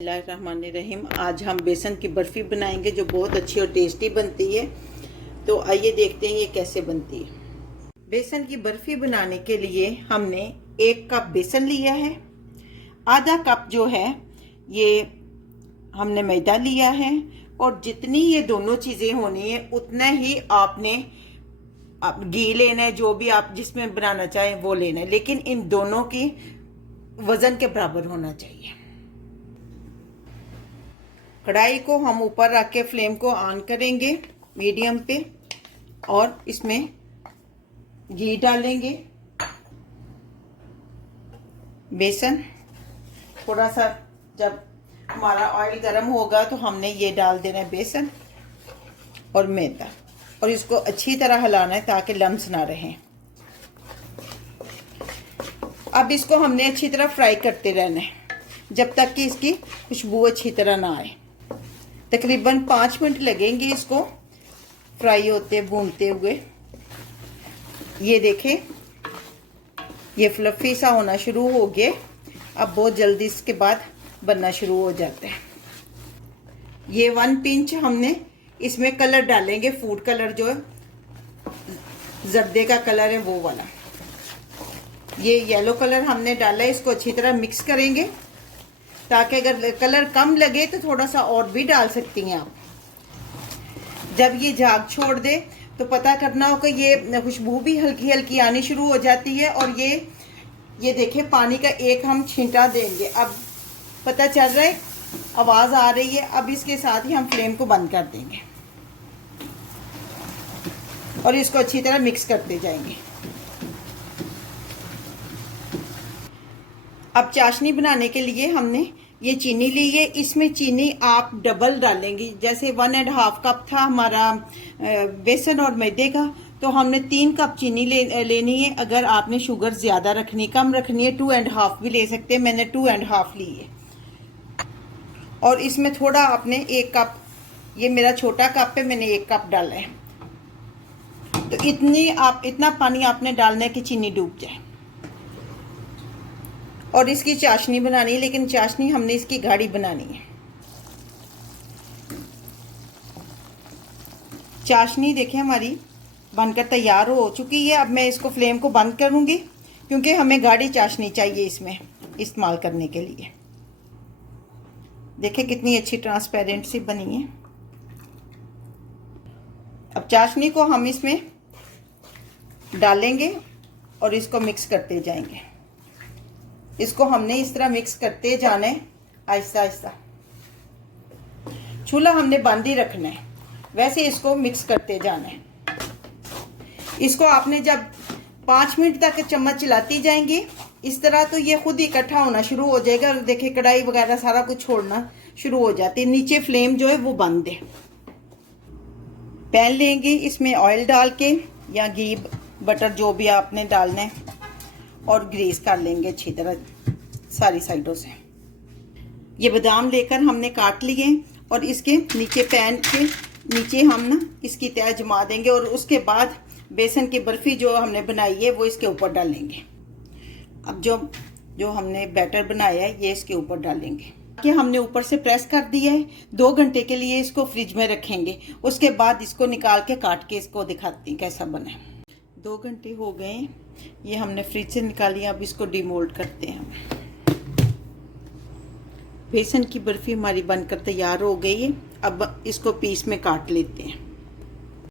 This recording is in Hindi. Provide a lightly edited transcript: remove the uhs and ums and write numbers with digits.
बिस्मिल्लाहिर्रहमानिर्रहीम। आज हम बेसन की बर्फ़ी बनाएंगे जो बहुत अच्छी और टेस्टी बनती है। तो आइए देखते हैं ये कैसे बनती है। बेसन की बर्फ़ी बनाने के लिए हमने 1 कप बेसन लिया है। आधा कप जो है ये हमने मैदा लिया है। और जितनी ये दोनों चीज़ें होनी है उतना ही आपने घी लेना है, जो भी आप जिसमें बनाना चाहें वो लेना है, लेकिन इन दोनों की वज़न के बराबर होना चाहिए। कढ़ाई को हम ऊपर रख के फ्लेम को ऑन करेंगे मीडियम पे और इसमें घी डालेंगे। बेसन थोड़ा सा जब हमारा ऑयल गर्म होगा तो हमने ये डाल देना है बेसन और मैदा, और इसको अच्छी तरह हिलाना है ताकि लम्स ना रहें। अब इसको हमने अच्छी तरह फ्राई करते रहना है जब तक कि इसकी खुशबू अच्छी तरह ना आए। तकरीबन 5 मिनट लगेंगे इसको फ्राई होते भूनते हुए। ये देखें ये फ्लफी सा होना शुरू हो गया। अब बहुत जल्दी इसके बाद बनना शुरू हो जाता है। ये 1 पिंच हमने इसमें कलर डालेंगे, फूड कलर जो जर्दे का कलर है वो वाला। ये येलो कलर हमने डाला है। इसको अच्छी तरह मिक्स करेंगे ताकि अगर कलर कम लगे तो थोड़ा सा और भी डाल सकती हैं आप। जब ये झाग छोड़ दे तो पता करना हो कि ये खुशबू भी हल्की हल्की आनी शुरू हो जाती है। और ये देखें पानी का एक हम छींटा देंगे। अब पता चल रहा है, आवाज़ आ रही है। अब इसके साथ ही हम फ्लेम को बंद कर देंगे और इसको अच्छी तरह मिक्स करते जाएंगे। अब चाशनी बनाने के लिए हमने ये चीनी ली है। इसमें चीनी आप डबल डालेंगी। जैसे 1.5 कप था हमारा बेसन और मैदे का, तो हमने 3 कप चीनी लेनी है। अगर आपने शुगर ज़्यादा रखनी, कम रखनी है, 2.5 भी ले सकते हैं। मैंने 2.5 ली है। और इसमें थोड़ा आपने 1 कप, ये मेरा छोटा कप है, मैंने 1 कप डाला है। तो इतना पानी आपने डालना है कि चीनी डूब जाए। और इसकी चाशनी बनानी है, लेकिन चाशनी हमने इसकी गाढ़ी बनानी है। चाशनी देखें हमारी बनकर तैयार हो चुकी है। अब मैं इसको फ्लेम को बंद करूंगी क्योंकि हमें गाढ़ी चाशनी चाहिए इसमें इस्तेमाल करने के लिए। देखें कितनी अच्छी ट्रांसपेरेंट सी बनी है। अब चाशनी को हम इसमें डालेंगे और इसको मिक्स करते जाएंगे। इसको हमने इस तरह मिक्स करते जाना है आहिस्ता आहिस्ता। चूल्हा हमने बंद ही रखना है, वैसे इसको मिक्स करते जाना है। इसको आपने जब 5 मिनट तक चम्मच चलाती जाएंगी इस तरह, तो ये खुद इकट्ठा होना शुरू हो जाएगा। और देखिए कढ़ाई वगैरह सारा कुछ छोड़ना शुरू हो जाती है। नीचे फ्लेम जो है वो बंद है। पैन लेंगे, इसमें ऑयल डाल के या घी बटर जो भी आपने डालना है, और ग्रीस कर लेंगे अच्छी तरह सारी साइडों से। ये बादाम लेकर हमने काट लिए और इसके नीचे, पैन के नीचे हम ना इसकी तह जमा देंगे। और उसके बाद बेसन की बर्फ़ी जो हमने बनाई है वो इसके ऊपर डालेंगे। अब जो हमने बैटर बनाया है ये इसके ऊपर डालेंगे। कि हमने ऊपर से प्रेस कर दिया है। 2 घंटे के लिए इसको फ्रिज में रखेंगे। उसके बाद इसको निकाल के काट के इसको दिखाती हैं कैसा बना है। 2 घंटे हो गए, ये हमने फ्रिज से निकाली। अब इसको डिमोल्ड करते हैं। बेसन की बर्फ़ी हमारी बनकर तैयार हो गई है। अब इसको पीस में काट लेते हैं।